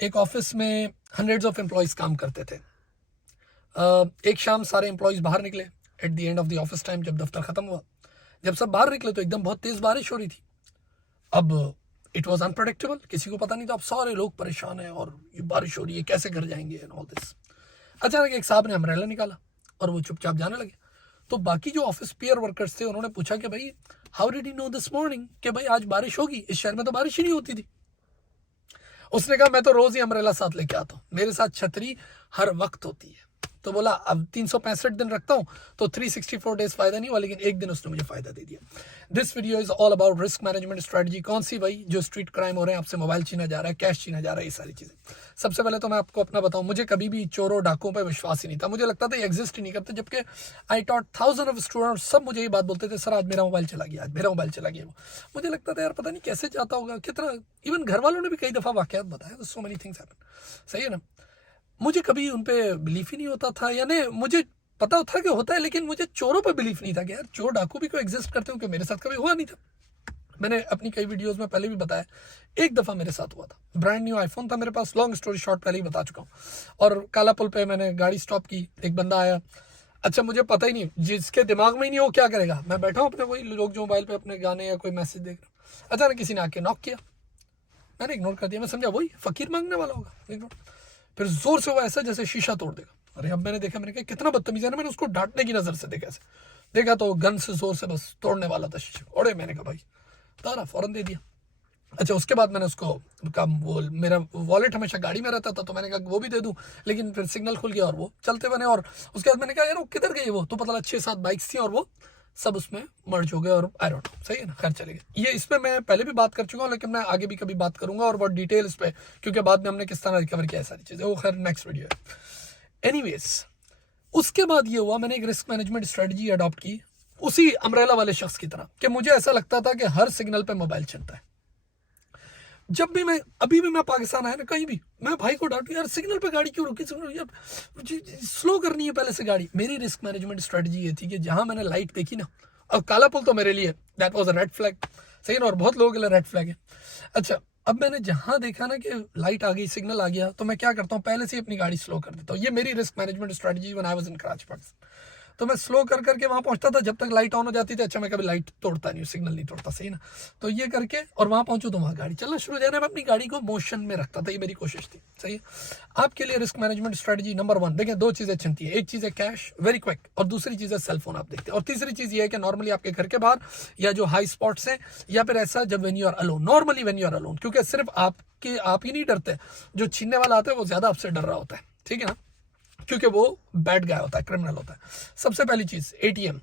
एक ऑफिस में hundreds of employees काम करते थे। एक शाम सारे एम्प्लॉयज़ बाहर निकले at the end of the office time, जब दफ्तर ख़त्म हुआ। जब सब बाहर निकले तो एकदम बहुत तेज़ बारिश हो रही थी। अब इट वॉज अनप्रडिक्टेबल, किसी को पता नहीं था। अब सारे लोग परेशान हैं और ये बारिश हो रही है, कैसे घर जाएंगे एंड ऑल दिस। अचानक एक साहब ने अम्ब्रेला निकाला और वो चुपचाप जाने लगे। तो बाकी जो ऑफिस पियर वर्कर्स थे उन्होंने पूछा कि भाई how did you know this morning, कि भाई आज बारिश होगी, इस शहर में तो बारिश ही नहीं होती थी। उसने कहा मैं तो रोज ही अम्ब्रेला साथ लेके आता हूँ, मेरे साथ छतरी हर वक्त होती है। तो बोला अब 365 दिन रखता हूँ तो 364 डेज फायदा नहीं हुआ, लेकिन एक दिन उसने मुझे फायदा दे दिया। This video is all about risk management strategy. कौन सी भाई? जो स्ट्रीट क्राइम हो रहे हैं, आपसे मोबाइल छीना जा रहा है, कैश छीना जा रहा है, ये सारी चीजें। सबसे पहले तो मैं आपको अपना बताऊं, मुझे कभी भी चोरों डाकुओं पर विश्वास ही नहीं था। मुझे लगता था ये एग्जिस्ट ही नहीं करते, जबकि I taught thousand of student, सब मुझे ये बात बोलते थे, सर आज मेरा मोबाइल चला गया, आज मेरा मोबाइल चला गया। मुझे लगता था यार पता नहीं कैसे जाता होगा, कितना। इवन घर वालों ने भी कई दफा वाकयात बताया, सो मेनी थिंग्स हैपन। सही है ना? मुझे कभी उन पे बिलीफ ही नहीं होता था, यानी मुझे पता था कि होता है, लेकिन मुझे चोरों पे बिलीफ नहीं था कि यार चोर डाकू भी कोई एग्जिस्ट करते हो, कि मेरे साथ कभी हुआ नहीं था। मैंने अपनी कई वीडियोस में पहले भी बताया, एक दफ़ा मेरे साथ हुआ था। ब्रांड न्यू आईफोन था मेरे पास, लॉन्ग स्टोरी शॉर्ट पहले ही बता चुका हूँ। और काला पुल पे मैंने गाड़ी स्टॉप की, एक बंदा आया। अच्छा मुझे पता ही नहीं, जिसके दिमाग में ही नहीं हो क्या करेगा, मैं बैठा हूँ अपने, वही लोग जो मोबाइल पे अपने गाने या कोई मैसेज देख रहे हो। अचानक किसी ने आके नॉक किया, मैंने इग्नोर कर दिया। मैं समझा वही फकीर मांगने वाला होगा, इग्नोर। फिर जोर से हुआ ऐसा जैसे शीशा तोड़ देगा। अरे अब मैंने देखा, मैंने कहा कितना बदतमीज है ना। मैंने उसको डांटने की नजर से देखा, ऐसे देखा तो गन से जोर से बस तोड़ने वाला था शीशा। और मैंने कहा भाई तारा फौरन दे दिया। अच्छा उसके बाद मैंने उसको कहा, वो मेरा वॉलेट हमेशा गाड़ी में रहता था, तो मैंने कहा वो भी दे दूं, लेकिन फिर सिग्नल खुल गया और वो चलते बने। और उसके बाद मैंने कहा यार वो किधर गई वो, तो पता लगा 6-7 बाइक्स थी और वो सब उसमें मर्ज हो गए और आई डोंट नो। सही है ना? खैर चलेगा, ये इस पर मैं पहले भी बात कर चुका हूँ, लेकिन मैं आगे भी कभी बात करूंगा और बहुत डिटेल इस पर, क्योंकि बाद में हमने किस तरह रिकवर किया है सारी चीज़ें, वो खैर नेक्स्ट वीडियो है। एनीवेज, उसके बाद ये हुआ, मैंने एक रिस्क मैनेजमेंट स्ट्रेटजी अडॉप्ट की, उसी अम्ब्रेला वाले शख्स की तरह, कि मुझे ऐसा लगता था कि हर सिग्नल पे मोबाइल चलता है। जब भी मैं, अभी भी मैं पाकिस्तान आया ना, कहीं भी मैं भाई को डांटू, यार सिग्नल पे गाड़ी क्यों रुकी, सिग्नल यार स्लो करनी है पहले से गाड़ी। मेरी रिस्क मैनेजमेंट स्ट्रेटजी ये थी कि जहां मैंने लाइट देखी ना, अब काला पुल तो मेरे लिए that was a red flag, सही ना, और बहुत लोगों के लिए रेड फ्लैग है। अच्छा अब मैंने जहां देखा ना कि लाइट आ गई, सिग्नल आ गया, तो मैं क्या करता हूँ, पहले से ही अपनी गाड़ी स्लो कर देता हूँ। ये मेरी risk management strategy when I was in Karachi Pakistan. तो मैं स्लो कर करके वहां पहुंचता था जब तक लाइट ऑन हो जाती थी। अच्छा मैं कभी लाइट तोड़ता नहीं, सिग्नल नहीं तोड़ता, सही ना। तो ये करके और वहां पहुंचू तो वहां गाड़ी चलना शुरू हो जाए, मैं अपनी गाड़ी को मोशन में रखता था, ये मेरी कोशिश थी। सही है? आपके लिए रिस्क मैनेजमेंट स्ट्रेटजी नंबर 1, देखिए 2 चीजें चलती है, एक चीज है कैश वेरी क्विक, और दूसरी चीज है सेलफोन आप देखते हैं, और तीसरी चीज ये है कि नॉर्मली आपके घर के बाहर या जो हाई स्पॉट्स हैं, या फिर ऐसा जब when you are alone, normally when you are alone, क्योंकि सिर्फ आप ही नहीं डरते, जो छीनने वाला आता है वो ज्यादा आपसे डर रहा होता है, ठीक है ना, क्योंकि वो बैड गाय होता है, क्रिमिनल होता है। सबसे पहली चीज एटीएम।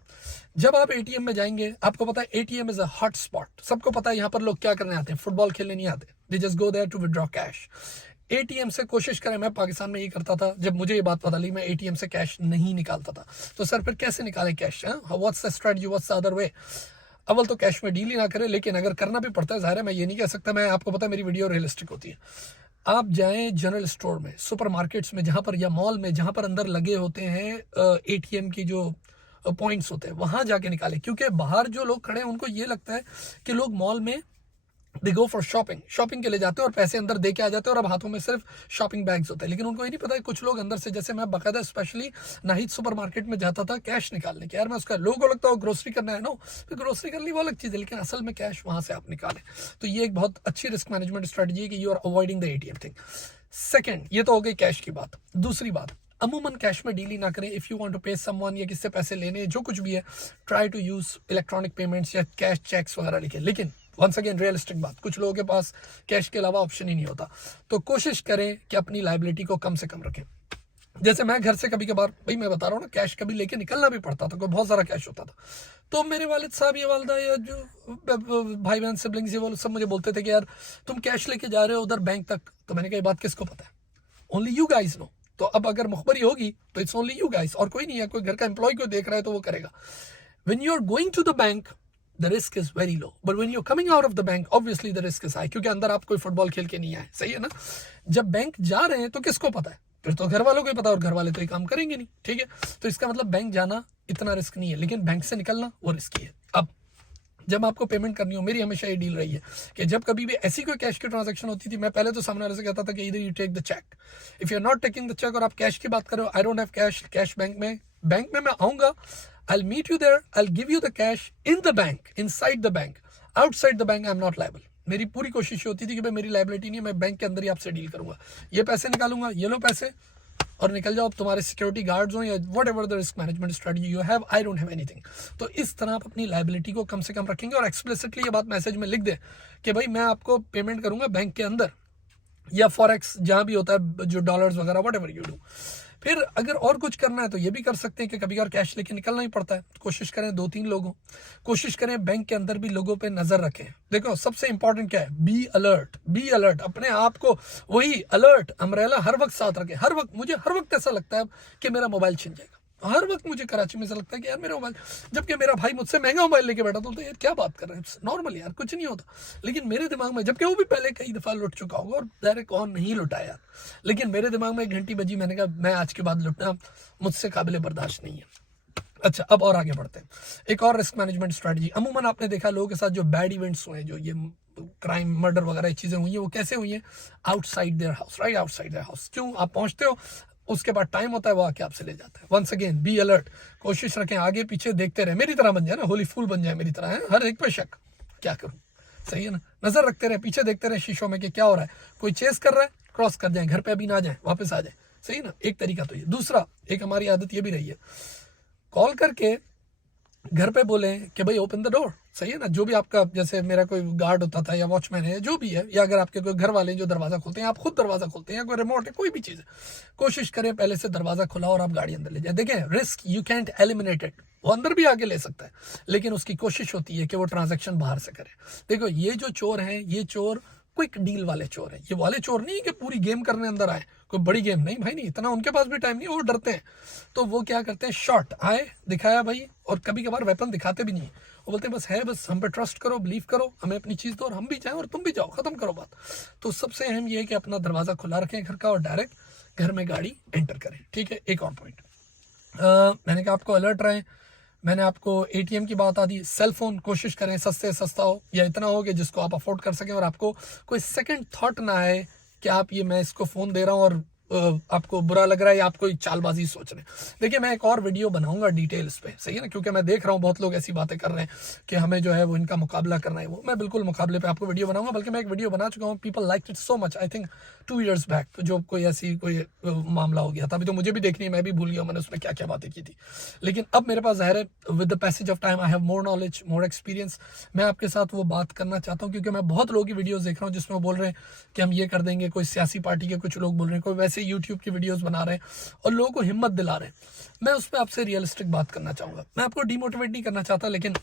जब आप एटीएम में जाएंगे, आपको पता है ATM is a hot spot. सबको पता है यहाँ पर लोग क्या करने आते हैं, फुटबॉल खेलने नहीं आते, they just go there to withdraw cash. ATM से कोशिश करें, मैं पाकिस्तान में यही करता था, जब मुझे ये बात पता लगी मैं एटीएम से कैश नहीं निकालता था। तो सर फिर कैसे निकाले cash, what's the strategy, what's the other way? अव्वल तो कैश में डील ही ना करें, लेकिन अगर करना भी पड़ता है, जाहिर है मैं ये नहीं कह सकता, मैं आपको पता है मेरी वीडियो रियलिस्टिक होती है। आप जाएं जनरल स्टोर में, सुपर मार्केट्स में, जहां पर, या मॉल में जहां पर अंदर लगे होते हैं एटीएम की जो पॉइंट्स होते हैं, वहां जाके निकालें। क्योंकि बाहर जो लोग खड़े हैं उनको ये लगता है कि लोग मॉल में दे गो फॉर शॉपिंग के लिए जाते हैं और पैसे अंदर दे के आ जाते हैं, और अब हाथों में सिर्फ शॉपिंग बैग्स होते हैं। लेकिन उनको ये नहीं पता है कुछ लोग अंदर से, जैसे मैं बाकायदा स्पेशली नाहिद सुपर मार्केट में जाता था कैश निकालने के, यार मैं उसका, लोगों को लगता है ग्रोसरी करना है, नो, तो ग्रोसरी करनी वो अलग चीज़ है, लेकिन असल में कैश वहां से आप निकालें। तो ये एक बहुत अच्छी रिस्क मैनेजमेंट स्ट्रेटजी है कि you are avoiding the ATM thing. Second, ये तो हो गई कैश की बात। दूसरी बात, अमूमन कैश में डील ही ना करें। If you want to pay someone, या किससे पैसे लेने, जो कुछ भी है, try to use electronic payments या कैश चेक्स वगैरह लिखे। लेकिन वंस अगेन रियलिस्टिक बात, कुछ लोगों के पास कैश के अलावा ऑप्शन ही नहीं होता, तो कोशिश करें कि अपनी लाइबिलिटी को कम से कम रखें। जैसे मैं घर से कभी कभार, भाई मैं बता रहा हूँ ना, कैश कभी लेके निकलना भी पड़ता था, कोई बहुत सारा कैश होता था, तो मेरे वालिद साहब या वालदा या जो भाई बहन सिबलिंग्स, ये वो सब मुझे बोलते थे कि यार तुम कैश लेके जा रहे हो उधर बैंक तक। तो मैंने कहा ये बात किसको पता है, ओनली यू गाइस नो। तो अब अगर मुखबरी होगी तो इट्स ओनली यू गाइस, और कोई नहीं है, कोई घर का एम्प्लॉय को देख रहा है तो वो करेगा। When you are going to the bank the risk is very low, but when you are coming out of the bank obviously the risk is high, क्योंकि अंदर आप कोई फुटबॉल खेल के नहीं आए, सही है ना। जब बैंक जा रहे हैं तो किसको पता है, फिर तो घर वालों को ही पता, और घर वाले तो ये काम करेंगे नहीं, ठीक है। तो इसका मतलब बैंक जाना इतना रिस्क नहीं है, लेकिन बैंक से निकलना वो रिस्की है। अब जब आपको पेमेंट करनी हो, मेरी हमेशा ये डील रही है कि जब कभी भी ऐसी कोई कैश की ट्रांजैक्शन होती थी, मैं पहले तो सामने वाले से कहता था कि इधर you take the cheque, if you are not taking the cheque और आप कैश की बात करो, I don't have cash bank में मैं आऊंगा, I will meet you there, I will give you the cash in the bank, inside the bank, outside the bank I am not liable. मेरी पूरी कोशिश होती थी कि भाई मेरी लायबिलिटी नहीं है, मैं बैंक के अंदर ही आपसे डील करूंगा, ये पैसे निकालूंगा, ये लो पैसे और निकल जाओ, तुम्हारे सिक्योरिटी गार्ड्स हो या what ever the risk management strategy you have, I don't have anything. तो इस तरह आप अपनी लायबिलिटी को कम से कम रखेंगे और एक्सप्लिसिटली ये बात मैसेज में लिख दे कि भाई मैं आपको पेमेंट करूंगा बैंक के अंदर या फॉरेक्स जहां भी होता है, जो डॉलर्स वगैरह वट एवर यू डू। फिर अगर और कुछ करना है तो ये भी कर सकते हैं कि कभी कभार कैश लेके निकलना ही पड़ता है, कोशिश करें 2-3 लोगों, कोशिश करें बैंक के अंदर भी लोगों पे नजर रखें। देखो सबसे इंपॉर्टेंट क्या है, बी अलर्ट, अपने आप को वही अलर्ट अम्ब्रेला हर वक्त साथ रखें। मुझे हर वक्त ऐसा लगता है कि मेरा मोबाइल छिन जाएगा, हर वक्त मुझे कराची में ऐसा लगता है कि यार मेरा मोबाइल, जबकि मेरा भाई मुझसे महंगा मोबाइल लेके बैठा तो यार क्या बात कर रहे हैं, नॉर्मल यार कुछ नहीं होता, लेकिन मेरे दिमाग में, जबकि वो भी पहले कई दफा लुट चुका होगा और डायरेक्ट कौन नहीं लुटाया, लेकिन मेरे दिमाग में एक घंटी बजी, मैंने कहा मैं आज के बाद लुटना मुझसे काबिल बर्दाश्त नहीं है। अच्छा, अब और आगे बढ़ते हैं। एक और रिस्क मैनेजमेंट स्ट्रेटजी, अमूमन आपने देखा लोगों के साथ जो बैड इवेंट्स हुए, जो ये क्राइम मर्डर वगैरह चीजें हुई हैं, वो कैसे हुई हैं, outside their house, right, outside their house. क्यों, आप पहुंचते हो, उसके बाद टाइम होता है, वो आके आपसे ले जाता है। वंस अगेन बी अलर्ट, कोशिश रखें आगे पीछे देखते रहे, मेरी तरह बन जाए ना, होली फूल बन जाए मेरी तरह, है हर एक पे शक, क्या करूं, सही है ना, नजर रखते रहे, पीछे देखते रहे शीशों में कि क्या हो रहा है, कोई चेस कर रहा है, क्रॉस कर जाए, घर पे अभी ना जाए, वापस आ जाए, सही है ना, एक तरीका तो ये। दूसरा, एक हमारी आदत ये भी रही है, कॉल करके घर पे बोले कि भाई ओपन द डोर, सही है ना, जो भी आपका, जैसे मेरा कोई गार्ड होता था या वॉचमैन है, जो भी है, या अगर आपके कोई घर वाले जो दरवाजा खोलते हैं, आप खुद दरवाजा खोलते हैं, या कोई रिमोट है, कोई भी चीज है, कोशिश करें पहले से दरवाजा खुला और आप गाड़ी अंदर ले जाए। देखें, risk you can't eliminate it, वो अंदर भी आके ले सकता है, लेकिन उसकी कोशिश होती है कि वो ट्रांजेक्शन बाहर से करे। देखो ये जो चोर हैं, ये चोर क्विक डील वाले चोर हैं, ये वाले चोर नहीं है कि पूरी गेम करने अंदर आए, कोई बड़ी गेम नहीं भाई, नहीं, इतना उनके पास भी टाइम नहीं, वो डरते हैं, तो वो क्या करते हैं, शॉट आए दिखाया भाई, और कभी कभार वेपन दिखाते भी नहीं, वो बोलते हैं बस है, बस हम पे ट्रस्ट करो, बिलीव करो, हमें अपनी चीज दो और हम भी जाएं और तुम भी जाओ, खत्म करो बात। तो सबसे अहम ये है कि अपना दरवाजा खुला रखें घर का और डायरेक्ट घर में गाड़ी एंटर करें। ठीक है, एक और पॉइंट, मैंने कहा आपको अलर्ट रहें, मैंने आपको एटीएम की बात आती, सेल फोन कोशिश करें सस्ते सस्ता हो या इतना हो कि जिसको आप अफोर्ड कर सकें और आपको कोई सेकंड थॉट ना आए कि आप ये, मैं इसको फोन दे रहा हूँ और आपको बुरा लग रहा है या आप कोई चालबाजी सोच रहे हैं। देखिए मैं एक और वीडियो बनाऊंगा डिटेल्स पे, सही है ना, क्योंकि मैं देख रहा हूँ बहुत लोग ऐसी बातें कर रहे हैं कि हमें जो है वो इनका मुकाबला करना है, वो मैं बिल्कुल मुकाबले पे आपको वीडियो बनाऊंगा, बल्कि मैं एक वीडियो बना चुका हूँ, people like it so much, I think 2 years back, तो जो कोई ऐसी कोई मामला हो गया था, अभी तो मुझे भी देखनी है, मैं भी भूल गया मैंने उसमें क्या क्या बातें की थी, लेकिन अब मेरे पास ज़ाहिर है with the passage of time I have more knowledge, more experience, मैं आपके साथ वो बात करना चाहता हूँ, क्योंकि मैं बहुत लोगों की वीडियोस देख रहा हूँ जिसमें वो बोल रहे हैं कि हम ये कर देंगे, कोई सियासी पार्टी के कुछ लोग बोल रहे हैं, कोई वैसे यूट्यूब की वीडियोस बना रहे हैं और लोगों को हिम्मत दिला रहे हैं। मैं उस पर आपसे रियलिस्टिक बात करना चाहूंगा, मैं आपको डिमोटिवेट नहीं करना चाहता, लेकिन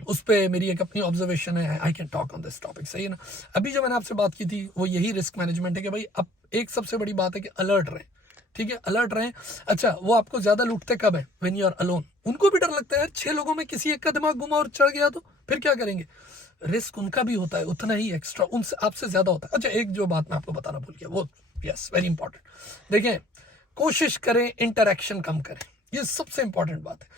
उस पर मेरी एक अपनी ऑब्जर्वेशन है, I can talk on this topic, सही है ना। अभी जो मैंने आपसे बात की थी वो यही रिस्क मैनेजमेंट है कि भाई अब एक सबसे बड़ी बात है कि अलर्ट रहें, ठीक है, अलर्ट रहें। अच्छा, वो आपको ज्यादा लूटते कब है, व्हेन यू आर अलोन, उनको भी डर लगता है, 6 लोगों में किसी एक का दिमाग घुमा और चढ़ गया तो फिर क्या करेंगे, रिस्क उनका भी होता है उतना ही एक्स्ट्रा, उनसे आपसे ज्यादा होता है। अच्छा, एक जो बात मैं आपको बताना भूल गया, वो यस वेरी इंपॉर्टेंट, देखें कोशिश करें इंटरेक्शन कम करें, ये सबसे इंपॉर्टेंट बात है,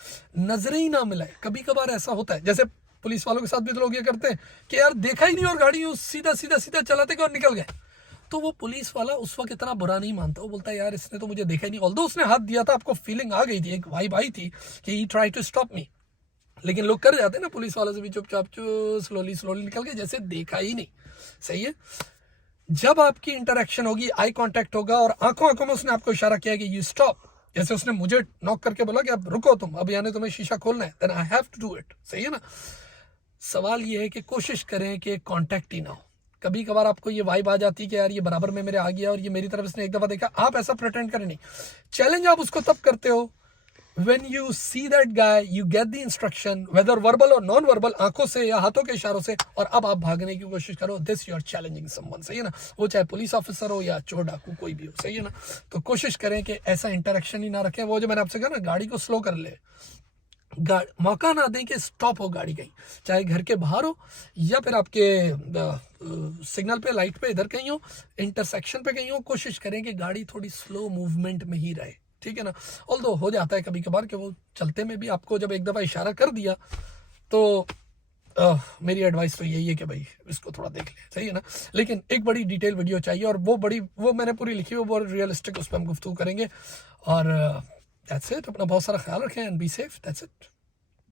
नजरें ही ना मिलाए। कभी कभार ऐसा होता है, जैसे पुलिस वालों के साथ भी तो लोग ये करते हैं कि यार देखा ही नहीं और गाड़ी सीधा सीधा सीधा चलाते गए और निकल गए, तो वो पुलिस वाला उस वक्त इतना बुरा नहीं मानता, वो बोलता है यार इसने तो मुझे देखा ही नहीं, ऑल्दो उसने हाथ दिया था, आपको फीलिंग आ गई थी, एक वाइब आई थी कि ही ट्राई टू स्टॉप मी, लेकिन लोग कर जाते हैं ना पुलिस वालों से भी चुपचाप स्लोली स्लोली निकल के, जैसे देखा ही नहीं, सही है। जब आपकी इंटरेक्शन होगी, आई कांटेक्ट होगा और आंखों आंखों में उसने आपको इशारा किया कि यू स्टॉप, जैसे उसने मुझे नॉक करके बोला कि अब रुको तुम, अब यानी तुम्हें शीशा खोलना है, then I have to do it, सही है ना। सवाल ये है कि कोशिश करें कि कांटेक्ट ही ना हो। कभी कभार आपको ये वाइब आ जाती है कि यार ये बराबर में मेरे आ गया और ये मेरी तरफ इसने एक दफा देखा, आप ऐसा प्रिटेंड करें नहीं। चैलेंज आप उसको तब करते हो when you see that guy, you get the instruction whether verbal or non verbal, आंखों से या हाथों के इशारों से, और अब आप भागने की कोशिश करो, this you are challenging someone, सही है ना, वो चाहे पुलिस ऑफिसर हो या चोर डाकू कोई भी हो, सही है ना। तो कोशिश करें कि ऐसा इंटरेक्शन ही ना रखें। वो जो मैंने आपसे कहा ना, गाड़ी को स्लो कर ले, मौका ना दें कि स्टॉप हो गाड़ी कहीं, चाहे घर के बाहर हो या फिर आपके सिग्नल पे, लाइट पे, इधर कहीं हो, इंटरसेक्शन पे कहीं हो, कोशिश करें कि गाड़ी थोड़ी स्लो मूवमेंट में ही रहे, ठीक है ना। ऑल्दो हो जाता है कभी कभार कि वो चलते में भी आपको जब एक दफा इशारा कर दिया तो मेरी एडवाइस तो यही है कि भाई इसको थोड़ा देख लें, सही है ना। लेकिन एक बड़ी डिटेल वीडियो चाहिए, और वो मैंने पूरी लिखी है, वो रियलिस्टिक, उस पर हम गुफ्तगू करेंगे। और दैट्स इट। अपना बहुत सारा ख्याल रखें and be safe, that's it.